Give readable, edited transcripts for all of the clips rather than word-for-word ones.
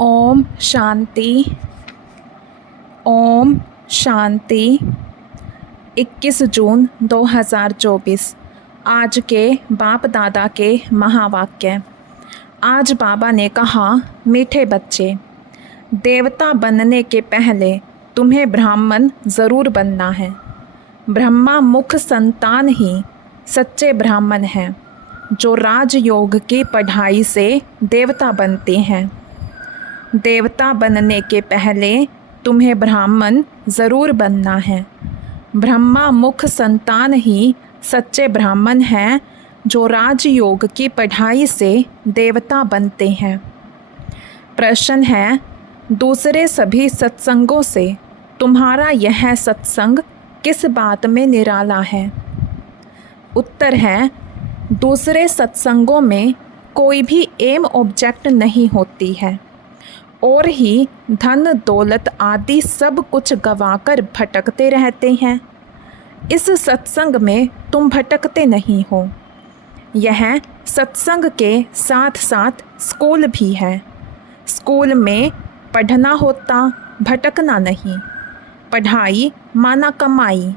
ओम शांति। ओम शांति। 21 जून 2024 आज के बाप दादा के महावाक्य। आज बाबा ने कहा, मीठे बच्चे, देवता बनने के पहले तुम्हें ब्राह्मण ज़रूर बनना है। ब्रह्मा मुख संतान ही सच्चे ब्राह्मण हैं, जो राजयोग की पढ़ाई से देवता बनते हैं। देवता बनने के पहले तुम्हें ब्राह्मण ज़रूर बनना है। ब्रह्मा मुख संतान ही सच्चे ब्राह्मण हैं, जो राजयोग की पढ़ाई से देवता बनते हैं। प्रश्न है, दूसरे सभी सत्संगों से तुम्हारा यह सत्संग किस बात में निराला है? उत्तर है, दूसरे सत्संगों में कोई भी एम ऑब्जेक्ट नहीं होती है और ही धन दौलत आदि सब कुछ गंवाकर भटकते रहते हैं। इस सत्संग में तुम भटकते नहीं हो। यह सत्संग के साथ साथ स्कूल भी है। स्कूल में पढ़ना होता, भटकना नहीं। पढ़ाई माना कमाई।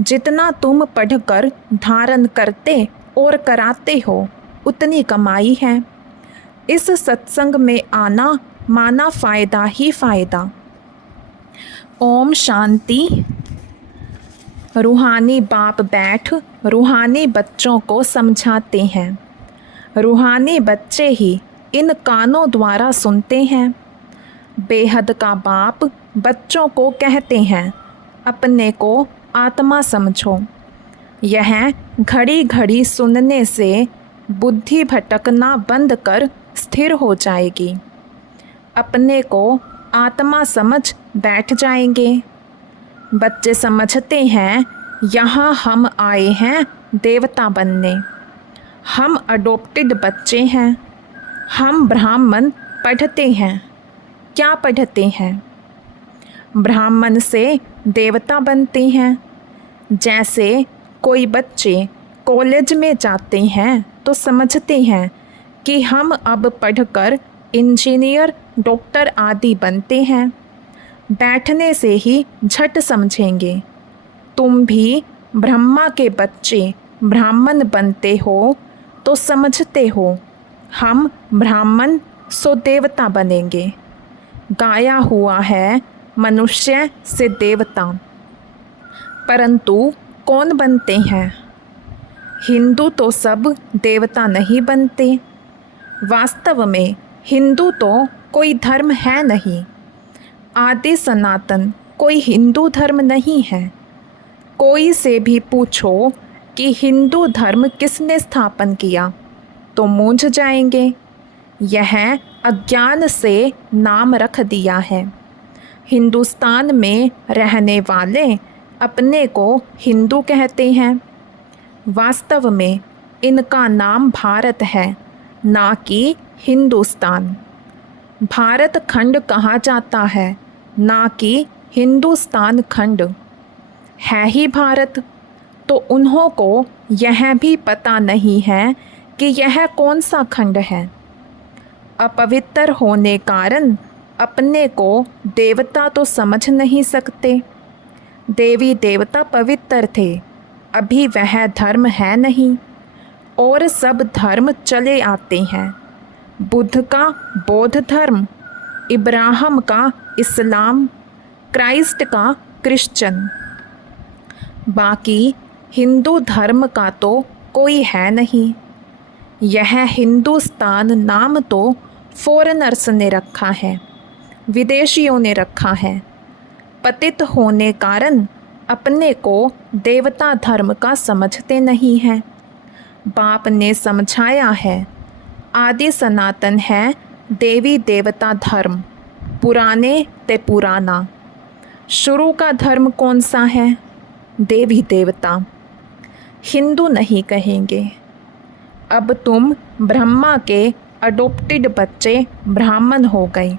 जितना तुम पढ़कर धारण करते और कराते हो, उतनी कमाई है। इस सत्संग में आना माना फ़ायदा ही फ़ायदा। ओम शांति। रूहानी बाप बैठ रूहानी बच्चों को समझाते हैं। रूहानी बच्चे ही इन कानों द्वारा सुनते हैं। बेहद का बाप बच्चों को कहते हैं, अपने को आत्मा समझो। यह घड़ी घड़ी सुनने से बुद्धि भटकना बंद कर स्थिर हो जाएगी। अपने को आत्मा समझ बैठ जाएंगे। बच्चे समझते हैं, यहाँ हम आए हैं देवता बनने। हम अडॉप्टेड बच्चे हैं। हम ब्राह्मण पढ़ते हैं। क्या पढ़ते हैं? ब्राह्मण से देवता बनते हैं। जैसे कोई बच्चे कॉलेज में जाते हैं तो समझते हैं कि हम अब पढ़कर इंजीनियर, डॉक्टर आदि बनते हैं। बैठने से ही झट समझेंगे। तुम भी ब्रह्मा के बच्चे ब्राह्मण बनते हो तो समझते हो, हम ब्राह्मण सो देवता बनेंगे। गाया हुआ है, मनुष्य से देवता। परंतु कौन बनते हैं? हिंदू तो सब देवता नहीं बनते। वास्तव में हिंदू तो कोई धर्म है नहीं। आदि सनातन कोई हिंदू धर्म नहीं है। कोई से भी पूछो कि हिंदू धर्म किसने स्थापन किया तो मूंझ जाएंगे। यह अज्ञान से नाम रख दिया है। हिंदुस्तान में रहने वाले अपने को हिंदू कहते हैं। वास्तव में इनका नाम भारत है, ना कि हिंदुस्तान। भारत खंड कहा जाता है, ना कि हिंदुस्तान खंड। है ही भारत, तो उन्हों को यह भी पता नहीं है कि यह कौन सा खंड है। अपवित्र होने कारण अपने को देवता तो समझ नहीं सकते। देवी देवता पवित्र थे, अभी वह धर्म है नहीं। और सब धर्म चले आते हैं। बुद्ध का बौद्ध धर्म, इब्राहिम का इस्लाम, क्राइस्ट का क्रिश्चियन। बाकी हिंदू धर्म का तो कोई है नहीं। यह हिंदुस्तान नाम तो फॉरेनर्स ने रखा है, विदेशियों ने रखा है। पतित होने कारण अपने को देवता धर्म का समझते नहीं हैं। बाप ने समझाया है, आदि सनातन है देवी देवता धर्म, पुराने ते पुराना। शुरू का धर्म कौन सा है? देवी देवता। हिंदू नहीं कहेंगे। अब तुम ब्रह्मा के अडॉप्टेड बच्चे ब्राह्मण हो गए।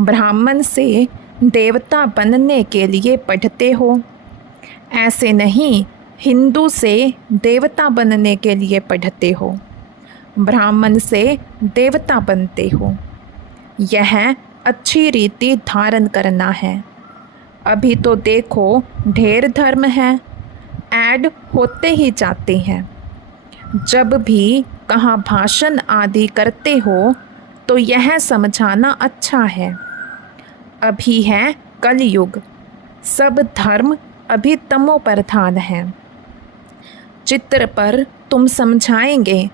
ब्राह्मण से देवता बनने के लिए पढ़ते हो। ऐसे नहीं हिंदू से देवता बनने के लिए पढ़ते हो। ब्राह्मण से देवता बनते हो। यह अच्छी रीति धारण करना है। अभी तो देखो ढेर धर्म है, ऐड होते ही जाते हैं। जब भी कहाँ भाषण आदि करते हो तो यह समझाना अच्छा है, अभी है कलयुग, सब धर्म अभी तमो प्रधान है। चित्र पर तुम समझाएंगे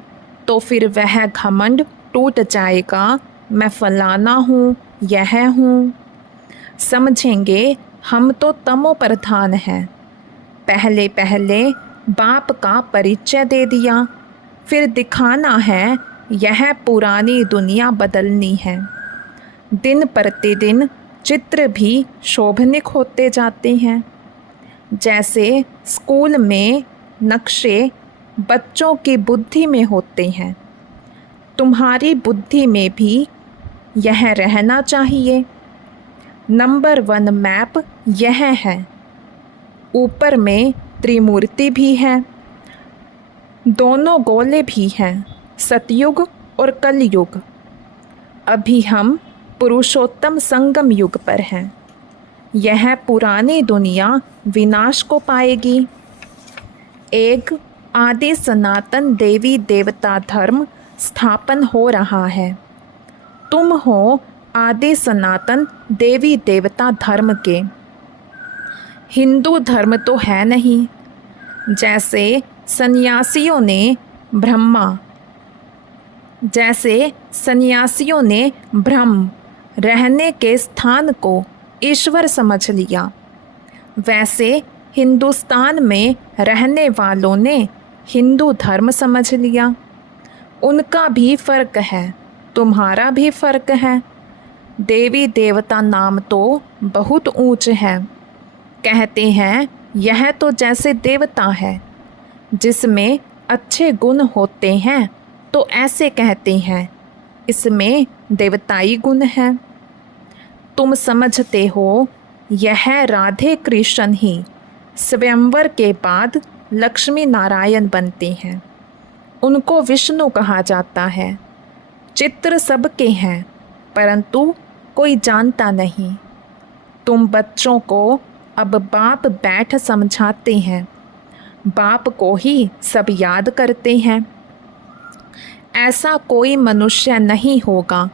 तो फिर वह घमंड टूट जाएगा, मैं फलाना हूँ, यह हूँ। समझेंगे हम तो तमो प्रधान हैं। पहले पहले बाप का परिचय दे दिया, फिर दिखाना है यह पुरानी दुनिया बदलनी है। दिन प्रतिदिन चित्र भी शोभनिक होते जाते हैं। जैसे स्कूल में नक्शे बच्चों की बुद्धि में होते हैं, तुम्हारी बुद्धि में भी यह रहना चाहिए। नंबर 1 मैप यह है। ऊपर में त्रिमूर्ति भी है, दोनों गोले भी हैं, सतयुग और कलयुग। अभी हम पुरुषोत्तम संगम युग पर हैं। यह पुरानी दुनिया विनाश को पाएगी। एक आदि सनातन देवी देवता धर्म स्थापन हो रहा है। तुम हो आदि सनातन देवी देवता धर्म के। हिंदू धर्म तो है नहीं। जैसे सन्यासियों ने ब्रह्म रहने के स्थान को ईश्वर समझ लिया, वैसे हिंदुस्तान में रहने वालों ने हिंदू धर्म समझ लिया। उनका भी फर्क है, तुम्हारा भी फर्क है। देवी देवता नाम तो बहुत ऊंच है। कहते हैं यह तो जैसे देवता है, जिसमें अच्छे गुण होते हैं तो ऐसे कहते हैं इसमें देवताई गुण है। तुम समझते हो यह राधे कृष्ण ही स्वयंवर के बाद लक्ष्मी नारायण बनते हैं, उनको विष्णु कहा जाता है। चित्र सबके हैं परंतु कोई जानता नहीं। तुम बच्चों को अब बाप बैठ समझाते हैं, बाप को ही सब याद करते हैं। ऐसा कोई मनुष्य नहीं होगा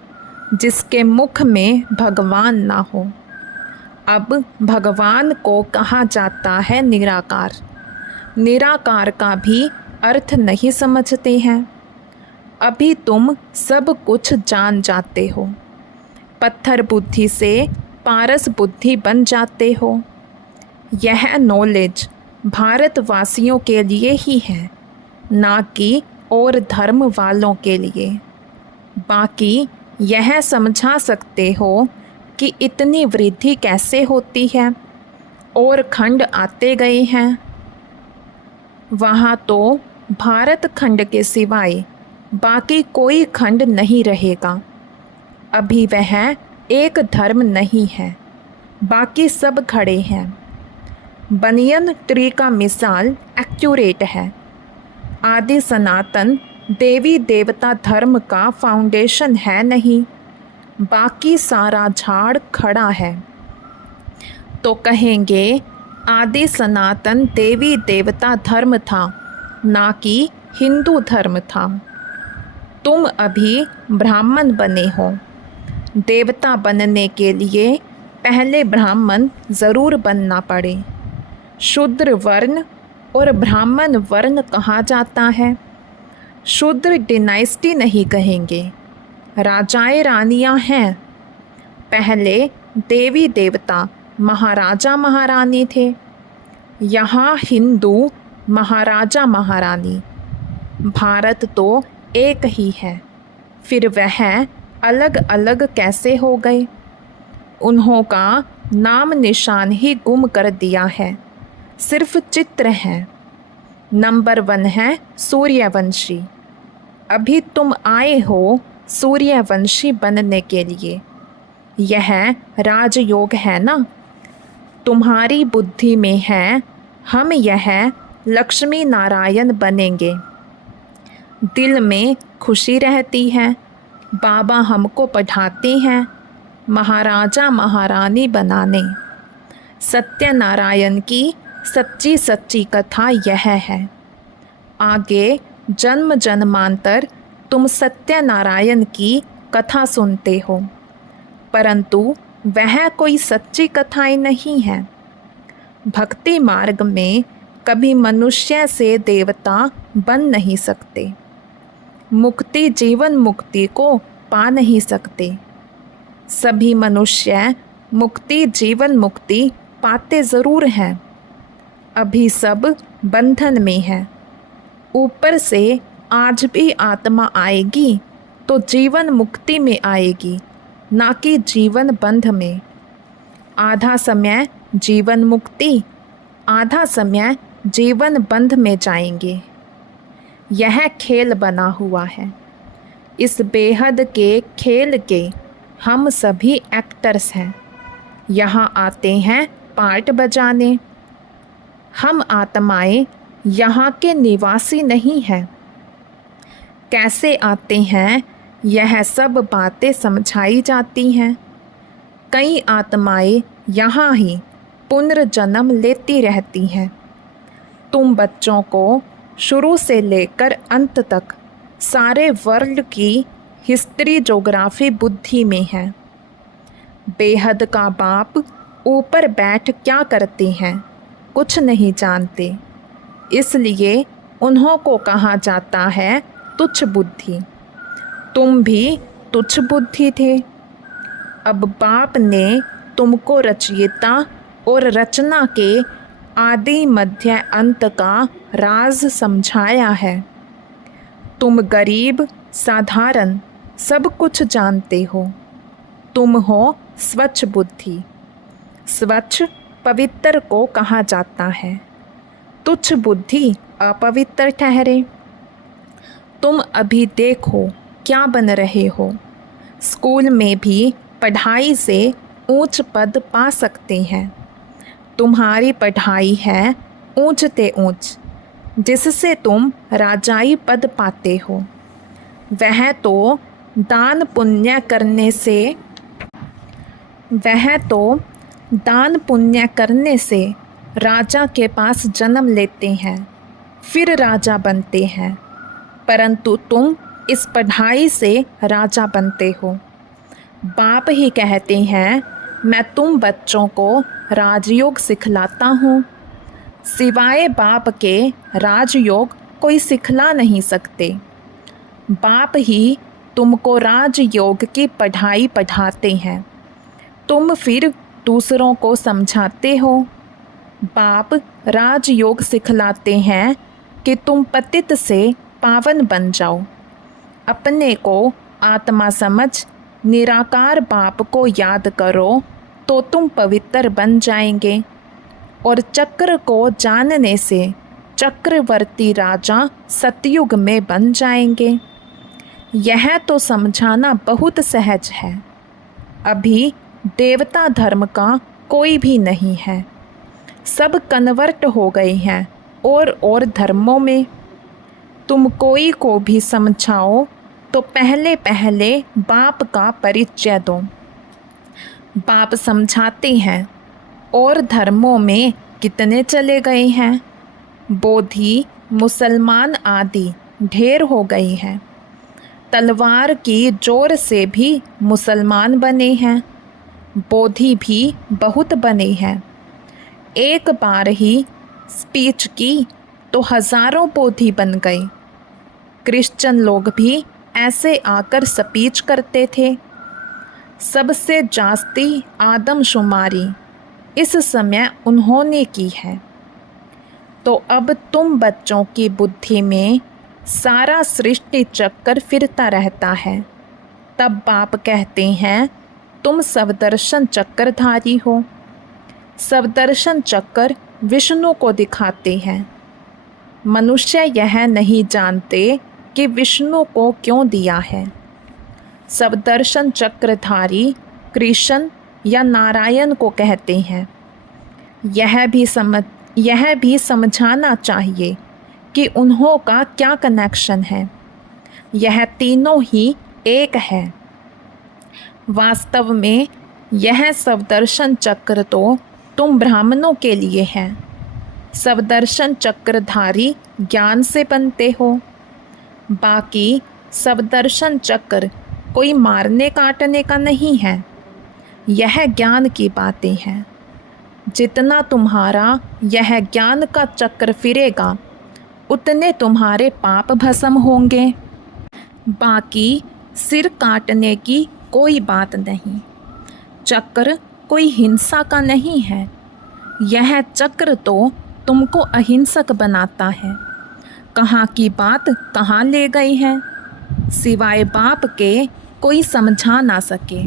जिसके मुख में भगवान ना हो। अब भगवान को कहा जाता है निराकार। निराकार का भी अर्थ नहीं समझते हैं। अभी तुम सब कुछ जान जाते हो, पत्थर बुद्धि से पारस बुद्धि बन जाते हो। यह नॉलेज भारतवासियों के लिए ही है, ना कि और धर्म वालों के लिए। बाकी यह समझा सकते हो कि इतनी वृद्धि कैसे होती है और खंड आते गए हैं। वहाँ तो भारत खंड के सिवाय बाकी कोई खंड नहीं रहेगा। अभी वह एक धर्म नहीं है, बाकी सब खड़े हैं। बनियन ट्री का मिसाल एक्यूरेट है। आदि सनातन देवी देवता धर्म का फाउंडेशन है नहीं, बाकी सारा झाड़ खड़ा है। तो कहेंगे आदि सनातन देवी देवता धर्म था, ना कि हिंदू धर्म था। तुम अभी ब्राह्मण बने हो। देवता बनने के लिए पहले ब्राह्मण ज़रूर बनना पड़े। शूद्र वर्ण और ब्राह्मण वर्ण कहा जाता है। शूद्र डिनाइस्टी नहीं कहेंगे, राजाएं रानियां हैं। पहले देवी देवता महाराजा महारानी थे, यहाँ हिंदू महाराजा महारानी। भारत तो एक ही है, फिर वह अलग अलग कैसे हो गए? उन्हों का नाम निशान ही गुम कर दिया है, सिर्फ चित्र है। नंबर 1 है सूर्यवंशी। अभी तुम आए हो सूर्यवंशी बनने के लिए। यह राजयोग है ना? तुम्हारी बुद्धि में है हम यह लक्ष्मी नारायण बनेंगे। दिल में खुशी रहती है, बाबा हमको पढ़ाते हैं महाराजा महारानी बनाने। सत्यनारायण की सच्ची सच्ची कथा यह है। आगे जन्म जन्मांतर तुम सत्यनारायण की कथा सुनते हो, परंतु वह कोई सच्ची कथाएं नहीं है। भक्ति मार्ग में कभी मनुष्य से देवता बन नहीं सकते, मुक्ति जीवन मुक्ति को पा नहीं सकते। सभी मनुष्य मुक्ति जीवन मुक्ति पाते ज़रूर हैं, अभी सब बंधन में है। ऊपर से आज भी आत्मा आएगी तो जीवन मुक्ति में आएगी, ना कि जीवन बंध में। आधा समय जीवन मुक्ति, आधा समय जीवन बंध में जाएंगे। यह खेल बना हुआ है। इस बेहद के खेल के हम सभी एक्टर्स हैं। यहाँ आते हैं पार्ट बजाने। हम आत्माएं यहाँ के निवासी नहीं हैं। कैसे आते हैं यह सब बातें समझाई जाती हैं। कई आत्माएं यहाँ ही पुनर्जन्म लेती रहती हैं। तुम बच्चों को शुरू से लेकर अंत तक सारे वर्ल्ड की हिस्ट्री ज्योग्राफी बुद्धि में है। बेहद का बाप ऊपर बैठ क्या करते हैं कुछ नहीं जानते, इसलिए उन्हों को कहा जाता है तुच्छ बुद्धि। तुम भी तुच्छ बुद्धि थे। अब बाप ने तुमको रचयिता और रचना के आदि मध्य अंत का राज समझाया है। तुम गरीब साधारण सब कुछ जानते हो। तुम हो स्वच्छ बुद्धि। स्वच्छ पवित्र को कहा जाता है, तुच्छ बुद्धि अपवित्र ठहरे। तुम अभी देखो क्या बन रहे हो। स्कूल में भी पढ़ाई से ऊंच पद पा सकते हैं। तुम्हारी पढ़ाई है ऊंच ते ऊंच, जिससे तुम राजाई पद पाते हो। वह तो दान पुण्य करने से राजा के पास जन्म लेते हैं, फिर राजा बनते हैं। परंतु तुम इस पढ़ाई से राजा बनते हो। बाप ही कहते हैं मैं तुम बच्चों को राजयोग सिखलाता हूँ। सिवाय बाप के राजयोग कोई सिखला नहीं सकते। बाप ही तुमको राजयोग की पढ़ाई पढ़ाते हैं, तुम फिर दूसरों को समझाते हो। बाप राजयोग सिखलाते हैं कि तुम पतित से पावन बन जाओ। अपने को आत्मा समझ निराकार बाप को याद करो तो तुम पवित्र बन जाएंगे, और चक्र को जानने से चक्रवर्ती राजा सतयुग में बन जाएंगे। यह तो समझाना बहुत सहज है। अभी देवता धर्म का कोई भी नहीं है, सब कन्वर्ट हो गए हैं और धर्मों में। तुम कोई को भी समझाओ तो पहले पहले बाप का परिचय दो। बाप समझाते हैं और धर्मों में कितने चले गए हैं। बोधि मुसलमान आदि ढेर हो गई हैं। तलवार की जोर से भी मुसलमान बने हैं। बोधि भी बहुत बने हैं। एक बार ही स्पीच की तो हजारों बोधि बन गए। क्रिश्चियन लोग भी ऐसे आकर स्पीच करते थे। सबसे जास्ती आदमशुमारी इस समय उन्होंने की है। तो अब तुम बच्चों की बुद्धि में सारा सृष्टि चक्कर फिरता रहता है। तब बाप कहते हैं तुम सवदर्शन चक्रधारी हो। सवदर्शन चक्र विष्णु को दिखाते हैं। मनुष्य यह नहीं जानते कि विष्णु को क्यों दिया है। सवदर्शन चक्रधारी कृष्ण या नारायण को कहते हैं। यह भी समझाना चाहिए कि उन्हों का क्या कनेक्शन है। यह तीनों ही एक है। वास्तव में यह सबदर्शन चक्र तो तुम ब्राह्मणों के लिए है। सबदर्शन चक्रधारी ज्ञान से बनते हो। बाकी सबदर्शन चक्र कोई मारने काटने का नहीं है, यह ज्ञान की बातें हैं। जितना तुम्हारा यह ज्ञान का चक्र फिरेगा उतने तुम्हारे पाप भस्म होंगे। बाकी सिर काटने की कोई बात नहीं। चक्र कोई हिंसा का नहीं है, यह चक्र तो तुमको अहिंसक बनाता है। कहाँ की बात कहाँ ले गई है, सिवाय बाप के कोई समझा ना सके।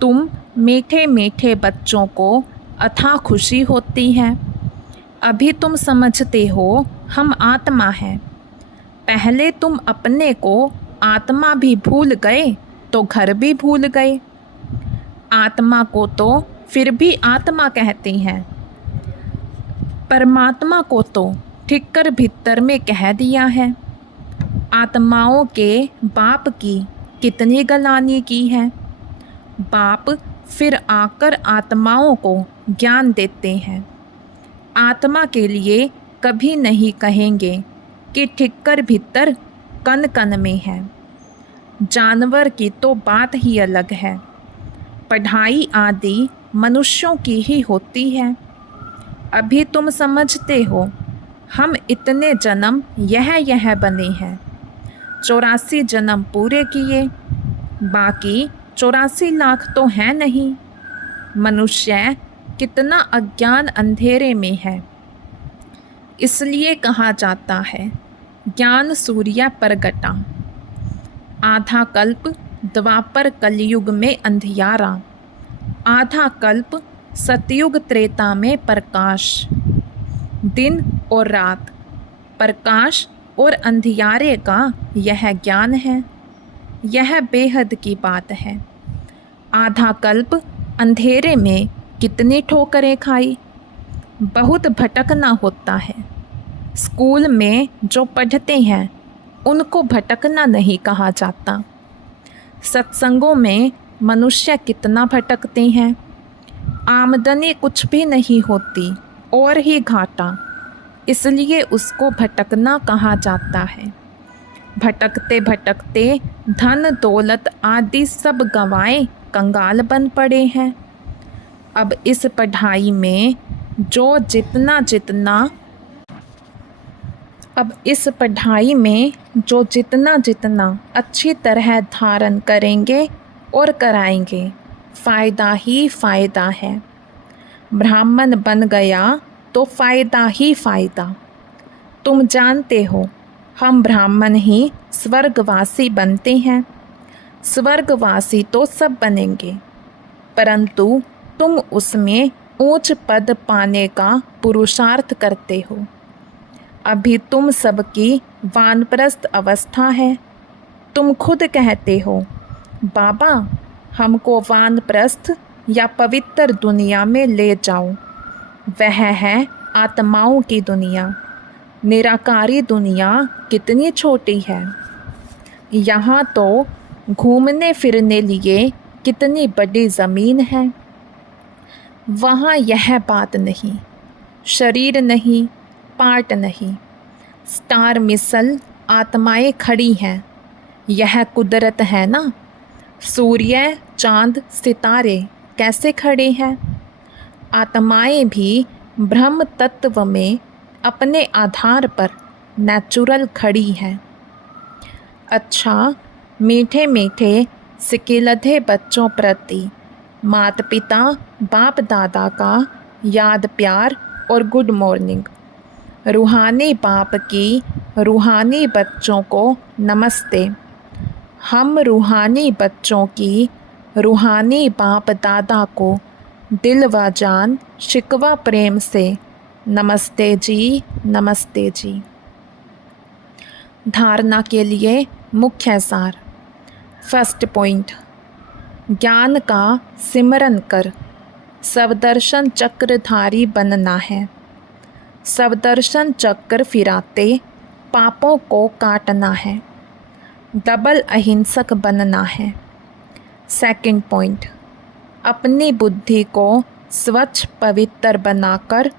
तुम मीठे मीठे बच्चों को अथाह खुशी होती है। अभी तुम समझते हो हम आत्मा हैं। पहले तुम अपने को आत्मा भी भूल गए तो घर भी भूल गए। आत्मा को तो फिर भी आत्मा कहते हैं, परमात्मा को तो ठिक्कर भीतर में कह दिया है। आत्माओं के बाप की कितनी गलानी की है। बाप फिर आकर आत्माओं को ज्ञान देते हैं। आत्मा के लिए कभी नहीं कहेंगे कि ठिक्कर भीतर कन कन में है। जानवर की तो बात ही अलग है। पढ़ाई आदि मनुष्यों की ही होती है। अभी तुम समझते हो हम इतने जन्म यह बने हैं। 84 जन्म पूरे किए, बाकी 84 लाख तो है नहीं। मनुष्य कितना अज्ञान अंधेरे में है। इसलिए कहा जाता है ज्ञान सूर्य प्रगटा। आधा कल्प द्वापर कलयुग में अंधियारा, आधा कल्प सतयुग त्रेता में प्रकाश। दिन और रात, प्रकाश और अंधियारे का यह ज्ञान है। यह बेहद की बात है। आधा कल्प अंधेरे में कितनी ठोकरें खाई। बहुत भटकना होता है। स्कूल में जो पढ़ते हैं उनको भटकना नहीं कहा जाता। सत्संगों में मनुष्य कितना भटकते हैं। आमदनी कुछ भी नहीं होती और ही घाटा, इसलिए उसको भटकना कहा जाता है। भटकते भटकते धन दौलत आदि सब गंवाए कंगाल बन पड़े हैं। अब इस पढ़ाई में जो जितना अच्छी तरह धारण करेंगे और कराएंगे, फ़ायदा ही फ़ायदा है। ब्राह्मण बन गया तो फ़ायदा ही फ़ायदा। तुम जानते हो हम ब्राह्मण ही स्वर्गवासी बनते हैं। स्वर्गवासी तो सब बनेंगे, परंतु तुम उसमें ऊंच पद पाने का पुरुषार्थ करते हो। अभी तुम सबकी वानप्रस्थ अवस्था है। तुम खुद कहते हो बाबा हमको वानप्रस्थ या पवित्र दुनिया में ले जाओ। वह है आत्माओं की दुनिया। निराकारी दुनिया कितनी छोटी है। यहाँ तो घूमने फिरने लिए कितनी बड़ी ज़मीन है। वहाँ यह बात नहीं, शरीर नहीं, पार्ट नहीं, स्टार मिसल आत्माएं खड़ी हैं। यह कुदरत है ना। सूर्य चांद सितारे कैसे खड़े हैं। आत्माएं भी ब्रह्म तत्व में अपने आधार पर नेचुरल खड़ी हैं। अच्छा, मीठे मीठे सिकिलधे बच्चों प्रति माता पिता बाप दादा का याद प्यार और गुड मॉर्निंग। रूहानी बाप की रूहानी बच्चों को नमस्ते। हम रूहानी बच्चों की रूहानी बाप दादा को दिल व जान शिकवा प्रेम से नमस्ते जी, नमस्ते जी। धारणा के लिए मुख्य सार। फर्स्ट पॉइंट, ज्ञान का सिमरन कर सबदर्शन चक्रधारी बनना है। सबदर्शन चक्र फिराते पापों को काटना है। डबल अहिंसक बनना है। सेकंड पॉइंट, अपनी बुद्धि को स्वच्छ पवित्र बनाकर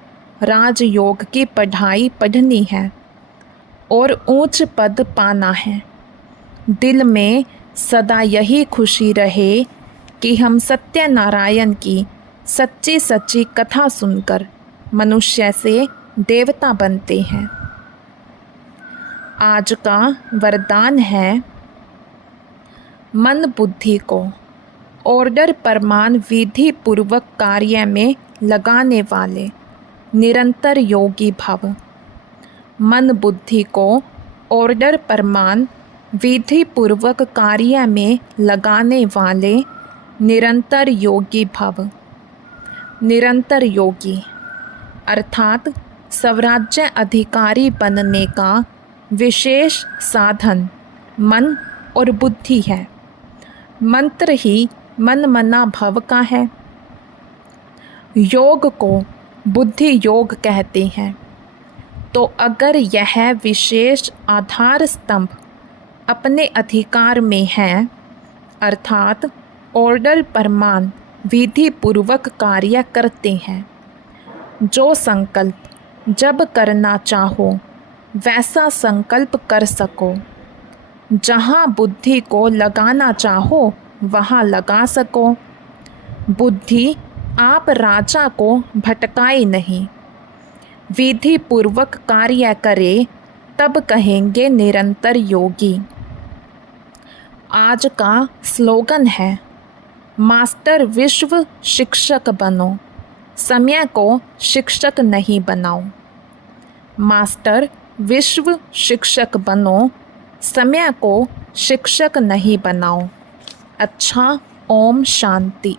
राजयोग की पढ़ाई पढ़नी है और उच्च पद पाना है। दिल में सदा यही खुशी रहे कि हम सत्यनारायण की सच्ची सच्ची कथा सुनकर मनुष्य से देवता बनते हैं। आज का वरदान है, मन बुद्धि को ऑर्डर प्रमाण विधि पूर्वक कार्य में लगाने वाले निरंतर योगी भव। मन बुद्धि को ऑर्डर प्रमाण विधि पूर्वक कार्य में लगाने वाले निरंतर योगी भव। निरंतर योगी अर्थात स्वराज्य अधिकारी बनने का विशेष साधन मन और बुद्धि है। मंत्र ही मन मना भव का है। योग को बुद्धि योग कहते हैं। तो अगर यह विशेष आधार स्तंभ अपने अधिकार में है, अर्थात ऑर्डर प्रमाण विधि पूर्वक कार्य करते हैं, जो संकल्प जब करना चाहो वैसा संकल्प कर सको, जहाँ बुद्धि को लगाना चाहो वहाँ लगा सको, बुद्धि आप राजा को भटकाए नहीं, विधि पूर्वक कार्य करे, तब कहेंगे निरंतर योगी। आज का स्लोगन है, मास्टर विश्व शिक्षक बनो, समय को शिक्षक नहीं बनाओ। मास्टर विश्व शिक्षक बनो, समय को शिक्षक नहीं बनाओ। अच्छा, ओम शांति।